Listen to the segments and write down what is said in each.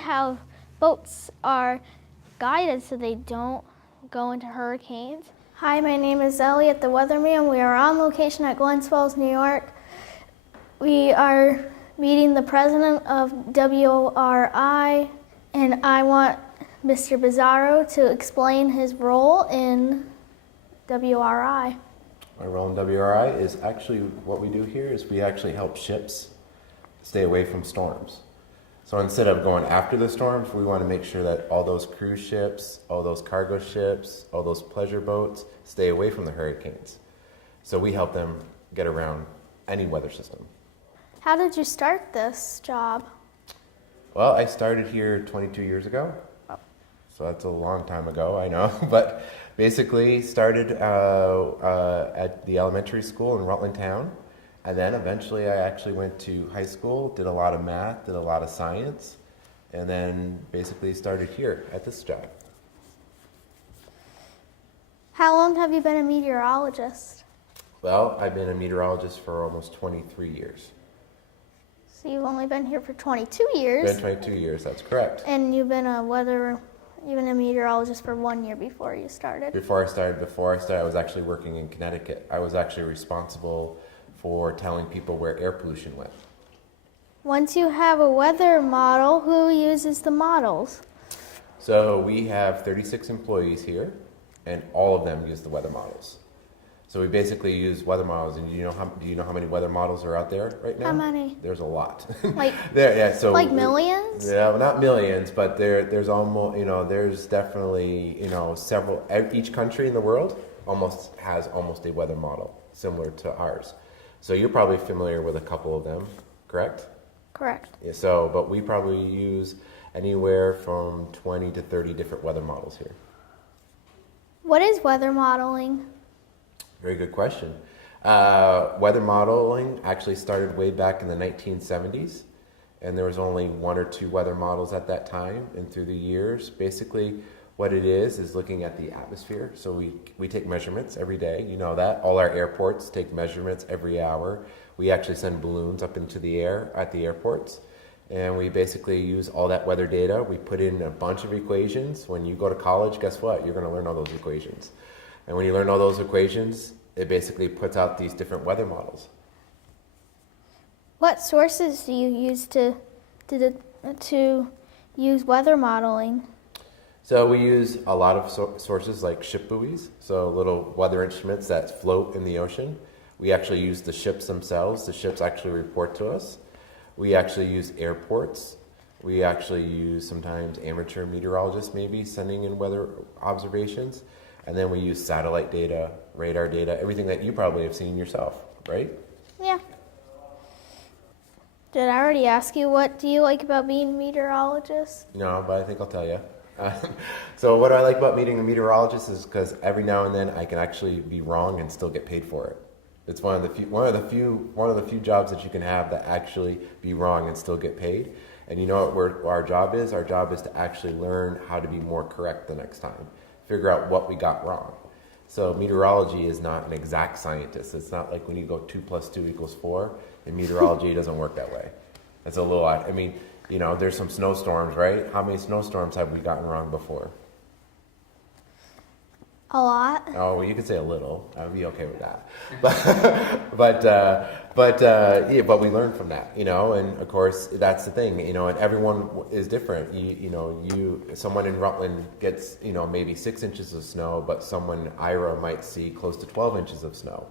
how boats are guided so they don't go into hurricanes. Hi, my name is Elliot The Weatherman. We are on location at Glens Falls, New York. We are meeting the president of WRI, and I want Mr. Bizzarro to explain his role in WRI. My role in WRI is actually what we do here is we actually help ships stay away from storms. So instead of going after the storms, we want to make sure that all those cruise ships, all those cargo ships, all those pleasure boats stay away from the hurricanes. So we help them get around any weather system. How did you start this job? Well, I started here 22 years ago. So that's a long time ago, I know. But basically started at the elementary school in Rutland Town. And then eventually I actually went to high school, did a lot of math, did a lot of science, and then basically started here at this job. How long have you been a meteorologist? Well, I've been a meteorologist for almost 23 years. So you've only been here for 22 years. Been 22 years, that's correct. And you've been a meteorologist for 1 year before you started. Before I started, I was actually working in Connecticut. I was actually responsible for telling people where air pollution went. Once you have a weather model, who uses the models? So we have 36 employees here, and all of them use the weather models. So we basically use weather models, and do you know how many weather models are out there right now? How many? There's a lot. Like like millions? Yeah, well, not millions, but there's almost there's definitely several. Each country in the world has a weather model similar to ours. So you're probably familiar with a couple of them, correct? Correct. Yeah, but we probably use anywhere from 20 to 30 different weather models here. What is weather modeling? Very good question. Weather modeling actually started way back in the 1970s, and there was only one or two weather models at that time, and through the years, basically what it is looking at the atmosphere. So we take measurements every day, you know that. All our airports take measurements every hour. We actually send balloons up into the air at the airports, and we basically use all that weather data. We put in a bunch of equations. When you go to college, guess what? You're going to learn all those equations. And when you learn all those equations, it basically puts out these different weather models. What sources do you use to use weather modeling? So we use a lot of sources like ship buoys, so little weather instruments that float in the ocean. We actually use the ships themselves. The ships actually report to us. We actually use airports. We actually use sometimes amateur meteorologists maybe sending in weather observations. And then we use satellite data, radar data, everything that you probably have seen yourself, right? Yeah. Did I already ask you what do you like about being a meteorologist? No, but I think I'll tell you. So what I like about meeting a meteorologist is because every now and then I can actually be wrong and still get paid for it. It's one of the few jobs that you can have that actually be wrong and still get paid. And you know what our job is? Our job is to actually learn how to be more correct the next time. Figure out what we got wrong. So meteorology is not an exact scientist. It's not like when you go 2 + 2 = 4. In meteorology, it doesn't work that way. It's a little odd. I mean, there's some snowstorms, right? How many snowstorms have we gotten wrong before? A lot. Oh, well, you could say a little. I'd be okay with that. But we learn from that, and of course that's the thing, and everyone is different. Someone in Rutland gets, maybe 6 inches of snow, but someone in Ira might see close to 12 inches of snow.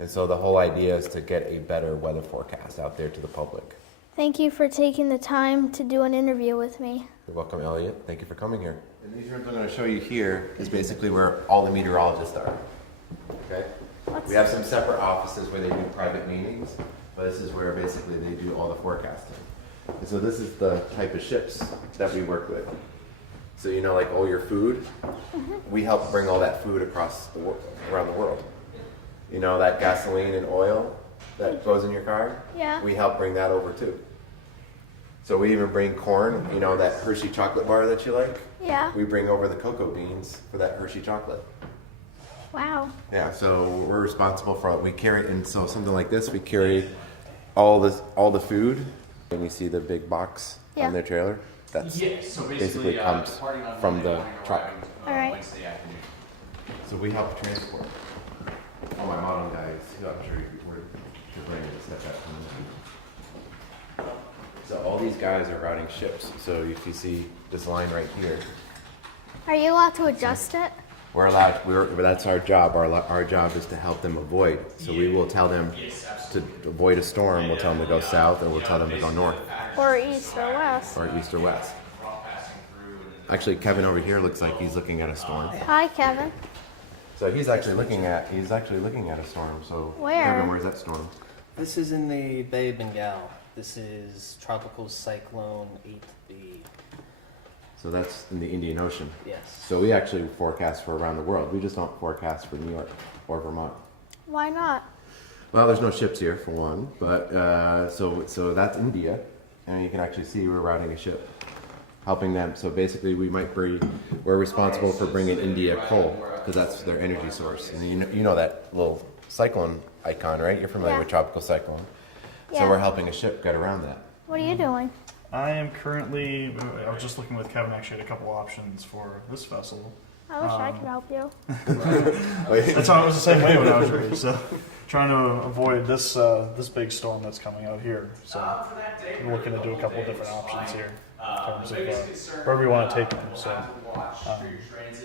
And so the whole idea is to get a better weather forecast out there to the public. Thank you for taking the time to do an interview with me. You're welcome, Elliot. Thank you for coming here. And these rooms I'm going to show you here is basically where all the meteorologists are. Okay? We have some separate offices where they do private meetings, but this is where basically they do all the forecasting. And so this is the type of ships that we work with. So like all your food, we help bring all that food around the world. That gasoline and oil that goes in your car? Yeah. We help bring that over too. So we even bring corn, that Hershey chocolate bar that you like? Yeah. We bring over the cocoa beans for that Hershey chocolate. Wow. Yeah, so we're responsible for we carry, and so something like this, we carry all the food, and you see the big box on their trailer. That's so basically comes departing on from Monday the morning, truck. arriving, All right. Wednesday afternoon. So we help transport. All my modeling guys, I'm sure you're bringing to set that from. So all these guys are routing ships. So if you see this line right here, Are you allowed to adjust it? we're allowed. That's our job. Our job is to help them avoid. So we will tell them to avoid a storm. We'll tell them to go south, or we'll tell them to go north, Or east or west? or east or west. Actually, Kevin over here looks like he's looking at a storm. Hi, Kevin. So he's actually looking at a storm. So Where? Kevin, where's that storm? This is in the Bay of Bengal. This is Tropical Cyclone 8B. So that's in the Indian Ocean. Yes. So we actually forecast for around the world. We just don't forecast for New York or Vermont. Why not? Well, there's no ships here for one, but so that's India, and you can actually see we're routing a ship, helping them. So basically, we're responsible for bringing India coal because that's their energy source. And you know that little cyclone icon, right? You're familiar Yeah. with tropical cyclone. So Yeah. we're helping a ship get around that. What are you doing? I am currently, I was just looking with Kevin actually at a couple options for this vessel. I wish I could help you. That's how it was the same way when I was raised. So trying to avoid this this big storm that's coming out here. So we're looking to do a couple of different options here in terms of where we want to take them. So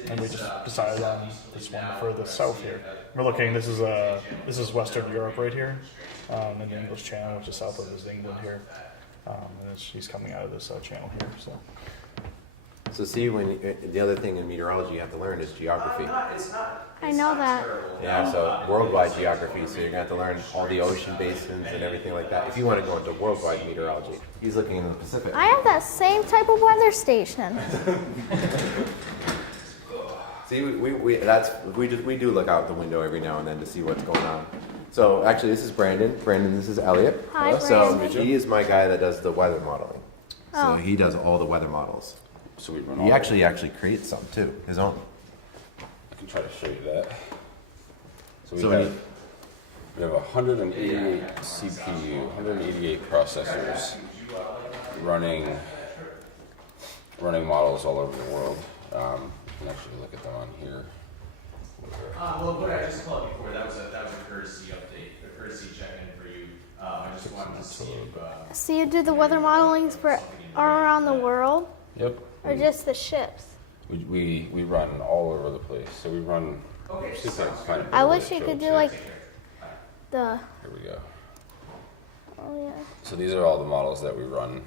and we just decided on this one further south here. We're looking. This is Western Europe right here, in the English Channel, which is south of is England here. And she's coming out of this channel here. So see, the other thing in meteorology you have to learn is geography. I know that. Yeah, so worldwide geography, so you're going to have to learn all the ocean basins and everything like that. If you want to go into worldwide meteorology, he's looking in the Pacific. I have that same type of weather station. See, we do look out the window every now and then to see what's going on. So actually, this is Brandon. Brandon, this is Elliot. Hi, So Brandon. he is my guy that does the weather modeling. So Oh. he does all the weather models. So we run He actually creates some too, his own. I can try to show you that. So we So have 188 CPU, 188 processors running models all over the world. You can actually look at them on here. Well, what I just called before, that was a courtesy update, a courtesy check-in for you. I just wanted to see if, So you do the weather modelings for all around the world, Yep. or just the ships? We run all over the place. So we run. See if I can find a I better way wish to you show could it do to you. like the. Here we go. Oh yeah. So these are all the models that we run.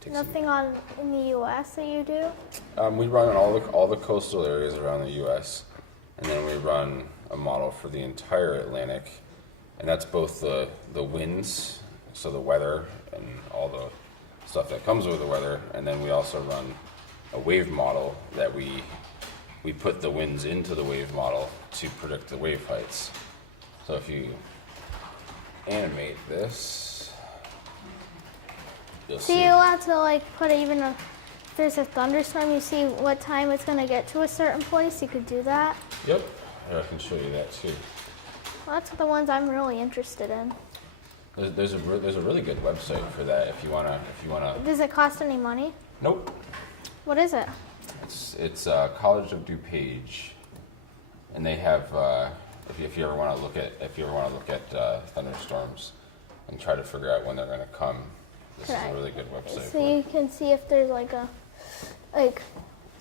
Take some- Nothing on in the U.S. that you do. We run all the coastal areas around the U.S. and then we run a model for the entire Atlantic, and that's both the winds, so the weather and all the stuff that comes with the weather, and then we also run a wave model that we put the winds into the wave model to predict the wave heights. So if you animate this, you'll So see. you allowed to like put even if there's a thunderstorm, you see what time it's gonna get to a certain place. You could do that. Yep, I can show you that too. Well, that's the ones I'm really interested in. There's a really good website for that if you wanna. Does it cost any money? Nope. What is it? It's College of DuPage, and they have if you ever want to look at thunderstorms and try to figure out when they're going to come. This is Right. a really good website. So you can see if there's like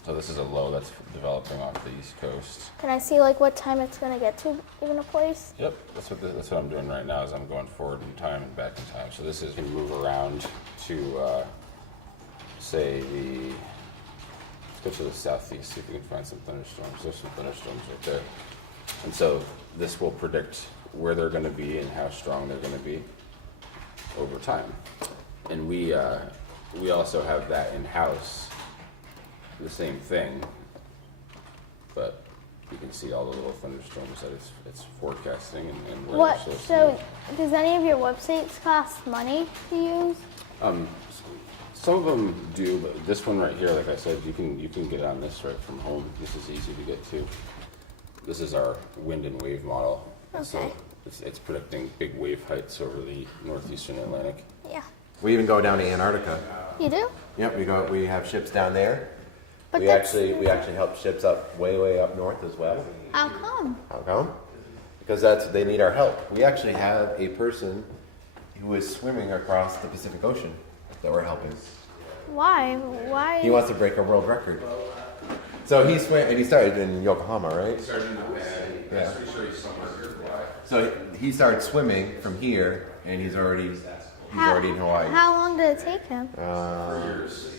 So this is a low that's developing off the East Coast. can I see like what time it's gonna get to even a place? Yep, that's what I'm doing right now. Is I'm going forward in time and back in time. So this is you move around to say the. Let's go to the southeast, see if we can find some thunderstorms. There's some thunderstorms right there. And so this will predict where they're going to be and how strong they're going to be over time. And we also have that in-house, the same thing, but you can see all the little thunderstorms that it's forecasting and where What? they're supposed So to does any of your websites cost money to use? be. Some of them do, but this one right here, like I said, you can get on this right from home. This is easy to get to. This is our wind and wave model. Okay. So it's predicting big wave heights over the northeastern Atlantic. Yeah. We even go down to Antarctica. You do? Yep, we have ships down there. But We that's- actually help ships up way up north as well. How come? How come? Because they need our help. We actually have a person who is swimming across the Pacific Ocean that we're helping. Why? Why? He wants to break a world record. So he swam, and he started in Yokohama, right? Starting to pad. Yeah. I'm pretty sure he's somewhere nearby. So he started swimming from here, and he's already in Hawaii. How long did it take him? Years.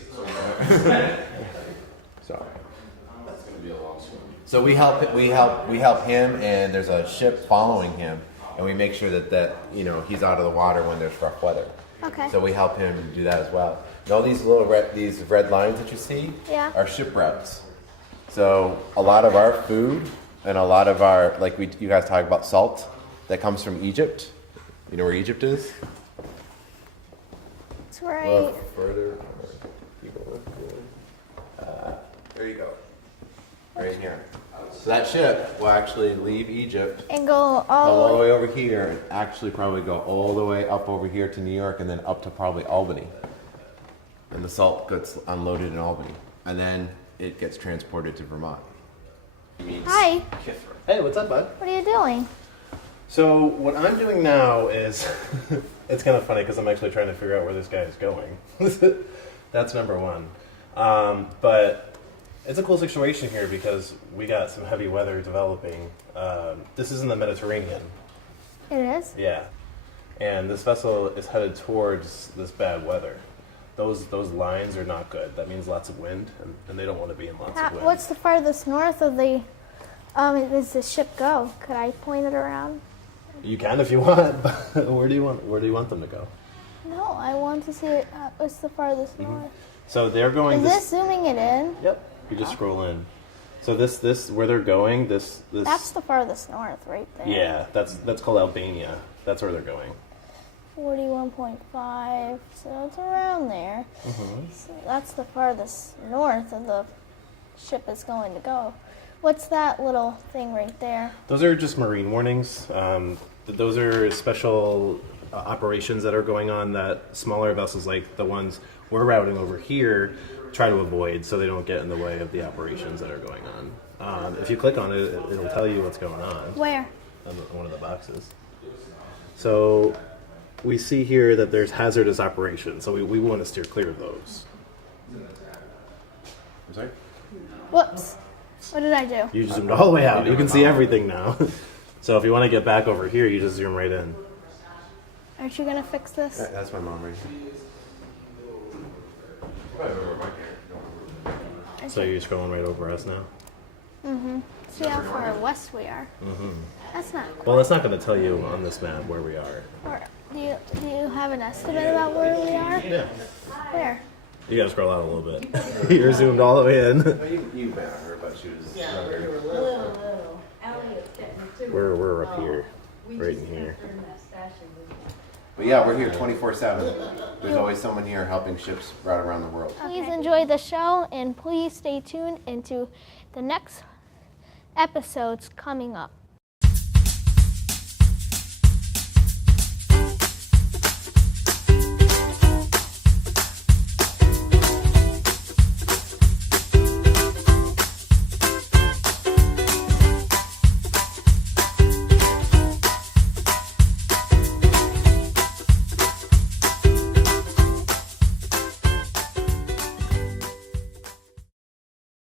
So That's going to be a long swim. So we help him, and there's a ship following him, and we make sure that he's out of the water when there's rough weather. Okay. So we help him do that as well. And all these these red lines that you see Yeah. are ship routes. So a lot of our food and a lot of our you guys talk about salt that comes from Egypt. You know where Egypt is? It's right. Further. There you go. Right here. So that ship will actually leave Egypt, And go all all the the way. way over here, and actually probably go all the way up over here to New York, and then up to probably Albany. And the salt gets unloaded in Albany, and then it gets transported to Vermont. Hi. Hey, what's up, bud? What are you doing? So what I'm doing now is, it's kind of funny because I'm actually trying to figure out where this guy is going. That's number one. But it's a cool situation here because we got some heavy weather developing. This is in the Mediterranean. It is. Yeah. And this vessel is headed towards this bad weather. Those lines are not good. That means lots of wind, and they don't want to be in lots of wind. What's the farthest north of the? Does the ship go? Could I point it around? You can if you want. But where do you want them to go? No, I want to see it. What's the farthest north? So they're going. Is this zooming it in? Yep. You just scroll in. So this where they're going. This. That's the farthest north, right there. Yeah, that's called Albania. That's where they're going. 41.5. So it's around there. So that's the farthest north of the ship is going to go. What's that little thing right there? Those are just marine warnings. Those are special operations that are going on that smaller vessels like the ones we're routing over here try to avoid so they don't get in the way of the operations that are going on. If you click on it, it'll tell you what's going on Where? on one of the boxes. So we see here that there's hazardous operations, so we want to steer clear of those. I'm sorry? Whoops. What did I do? You zoomed all the way out. You can see everything now. So if you want to get back over here, you just zoom right in. Aren't you gonna fix this? That's my mom right here. So you're scrolling right over us now? See how far west we are. That's not. Well, it's not going to tell you on this map where we are. Or, do you have an estimate about where we are? Yeah. Where? You got to scroll out a little bit. You're zoomed all the way in. You met her, but she was younger. We're up here, right in here. But yeah, we're here 24/7. There's always someone here helping ships route around the world. Please enjoy the show and please stay tuned into the next episodes coming up.